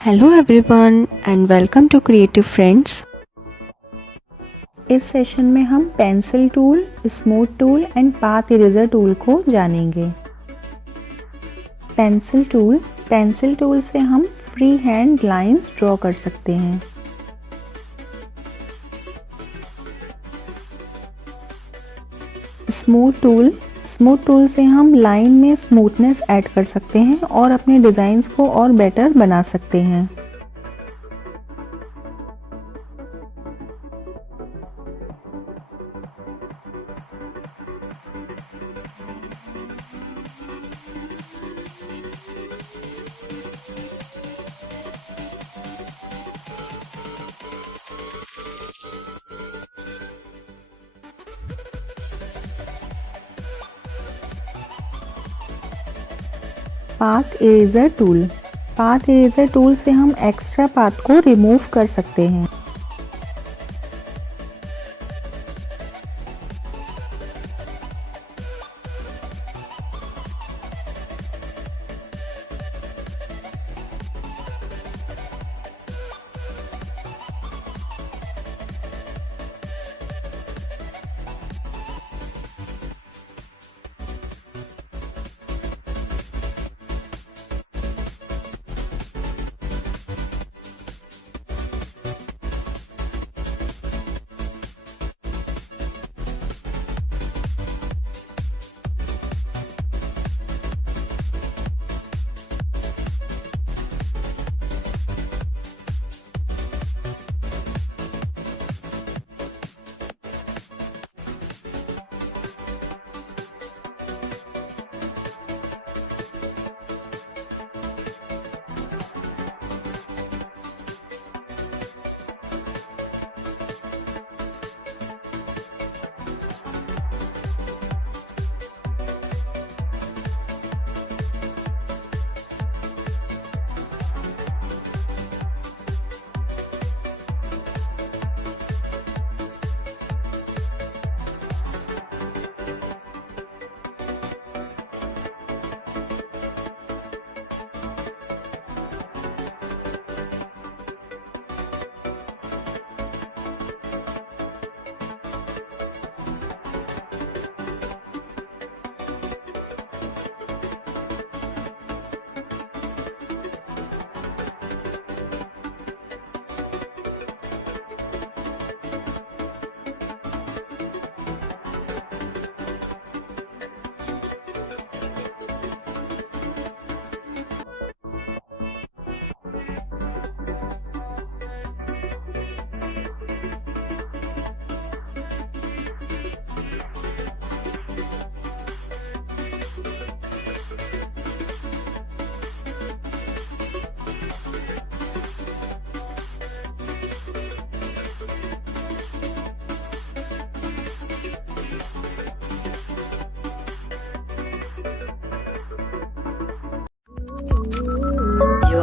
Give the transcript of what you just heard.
Hello everyone and welcome to Creative Friends. इस सेशन में हम pencil tool, smooth tool and path eraser tool को जानेंगे। पेंसिल टूल से हम फ्री हैंड लाइंस ड्रॉ कर सकते हैं। स्मूथ टूल से हम लाइन में स्मूथनेस ऐड कर सकते हैं और अपने डिज़ाइंस को और बेटर बना सकते हैं। पाथ इरेजर टूल से हम एक्स्ट्रा पाथ को रिमूव कर सकते हैं। Yo,